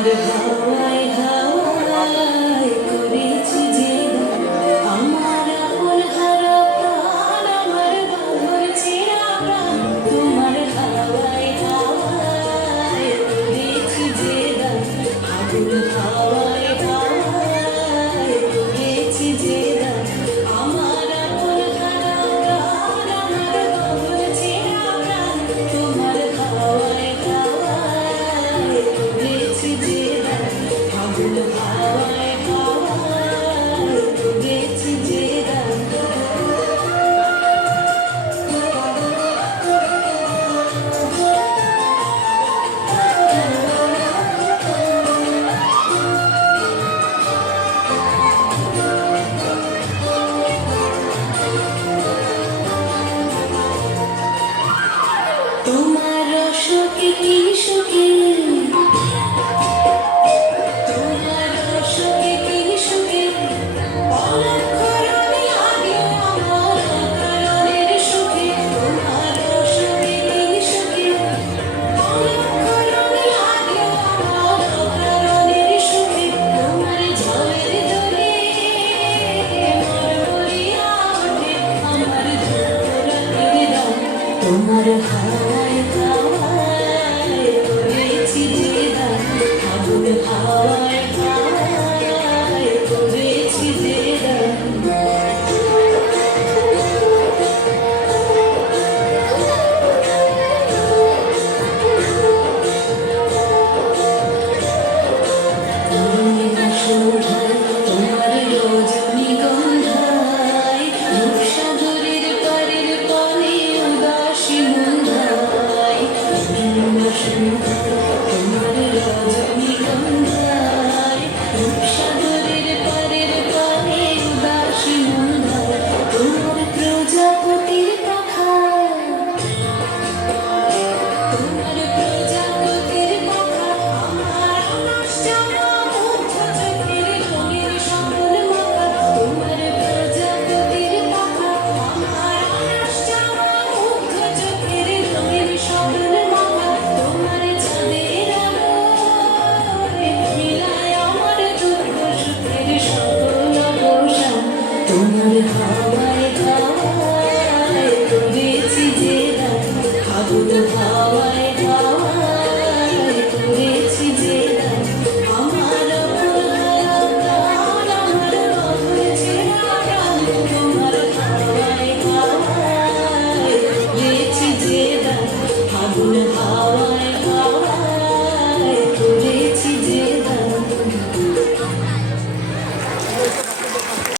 তোমার হাওয়ায় হাওয়ায় করেছি যে আমার আপন হারা প্রাণ আমার বাঁধন ছেঁড়া প্রাণ তোমার হাওয়ায় হাওয়ায় করেছি যে আগুন হাওয়ায় হাওয়ায় করেছি যে আমার আপন হারা প্রাণ আমার বাঁধন ছেঁড়া প্রাণ তোমার হাওয়ায় হাওয়ায় করেছি যে আগুন হাওয়ায় হাওয়ায় করেছি যে তোমার রসকে কি সুখে তোমার রসকে কি সুখে অলক্ষরণে আগে আমার অকারণের সুখে তোমার রসকে কি সুখে অলক্ষরণে আগে আমার অকারণের সুখে তোমার ঝড়ের দোলে মরমরিয়া ওঠে আমার দুঃখ রাতের দাম তোমার হাওয়ায় হাওয়ায় করেছি যে আগুন হাওয়ায় হাওয়ায় করেছি যে তুমি আসো